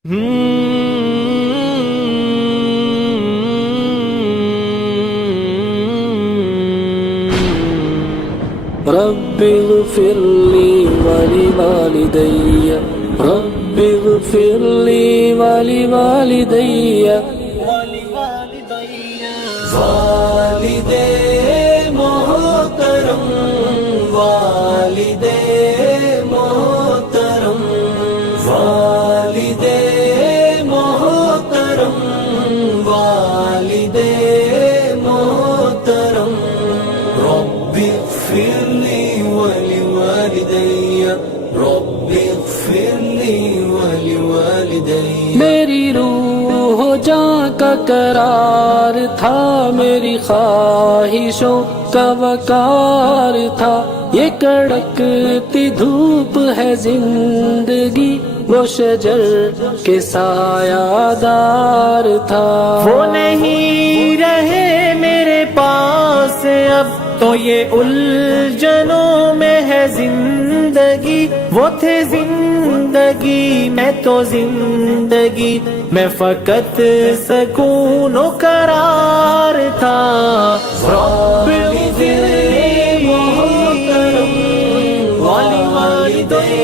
رب اغفر لي ولوالدي رب اغفر لي ولوالدي والد محترم والد محترم والد محترم والد محترم رب اغفر لي ولوالدي رب اغفر لي ولوالدي میری روح جاں کا قرار تھا میری خواہشوں کا وقار تھا یہ کڑکتی دھوپ ہے زندگی وہ شجر کے سایہ دار تھا وہ نہیں رہے میرے پاس اب تو یہ الجھنوں میں ہے زندگی وہ تھے زندگی میں تو زندگی میں فقط سکون و قرار تھا رب اغفر لي ولوالدي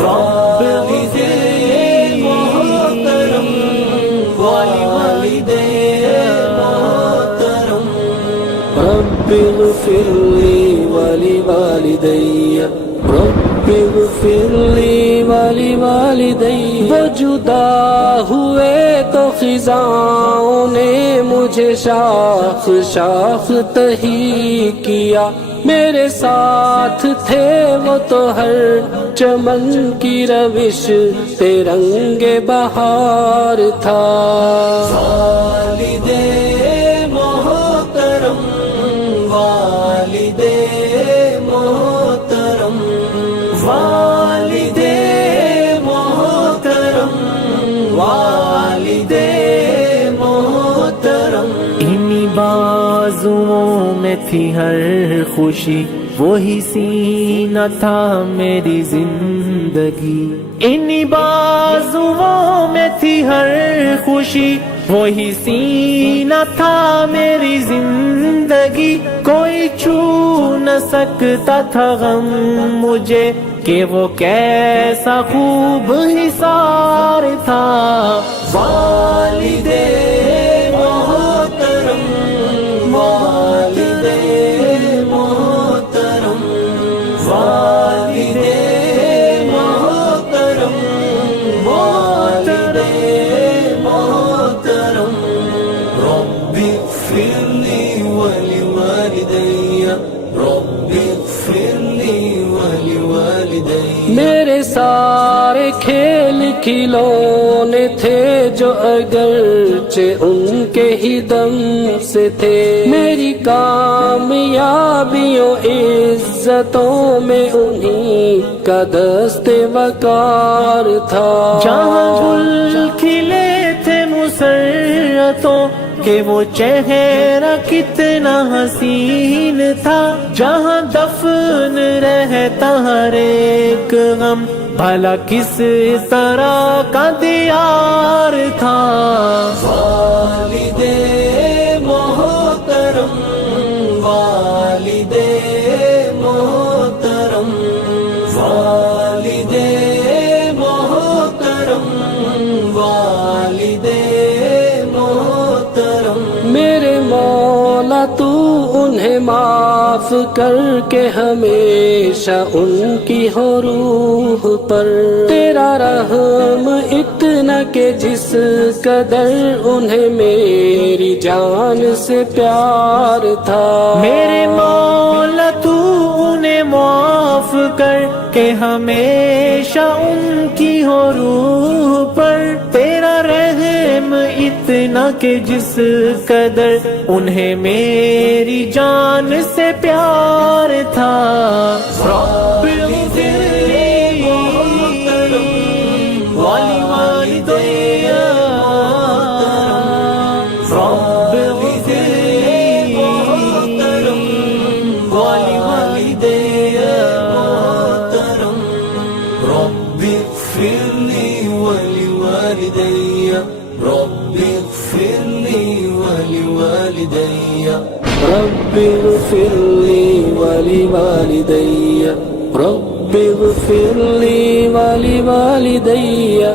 رب اغفر لي ولوالدي رب اغفر لي ولوالدي رب اغفر لي ولوالدي وہ جدا ہوئے تو خزاؤں نے مجھے شاخ شاخ تہی کیا میرے ساتھ تھے وہ تو ہر چمن کی روش ترنگ بہار تھا والد محترم والد محترم والد محترم والد محترم انہی بازوؤں میں تھی ہر خوشی وہی سینہ تھا میری زندگی انہی بازوؤں میں تھی ہر خوشی وہی سینہ تھا میری زندگی کوئی چھو نہ سکتا تھا غم مجھے کہ وہ کیسا خوب حصار تھا والد محترم والد محترم والد محترم والد محترم رب اغفر لي ولوالدي رب اغفر لي ولوالدي میرے سارے کھیل کھلونے تھے جو اگرچہ ان کے ہی دم سے تھے میری کامیابیوں عزتوں میں انہی کا دست وقار تھا جہاں گل کھلے تھے مسرتوں کہ وہ چہرہ کتنا حسین تھا جہاں دفن رہتا ہر ایک غم بھلا کس طرح کا دیار تھا والد محترم والد محترم والد محترم والد میرے مولا تو انہیں معاف کر کے ہمیشہ ان کی ہو روح پر تیرا رحم اتنا کہ جس قدر انہیں میری جان سے پیار تھا میرے مولا تو انہیں معاف کر کہ ہمیشہ ان کی ہو روح پر تیرا رحم اتنا کہ جس قدر انہیں میری جان سے پیار تھا رب اغفر لي ولوالدي رب اغفر لي ولوالدي رب اغفر لي ولوالدي رب اغفر لي ولوالدي رب اغفر لي ولوالدي رب اغفر لي ولوالدي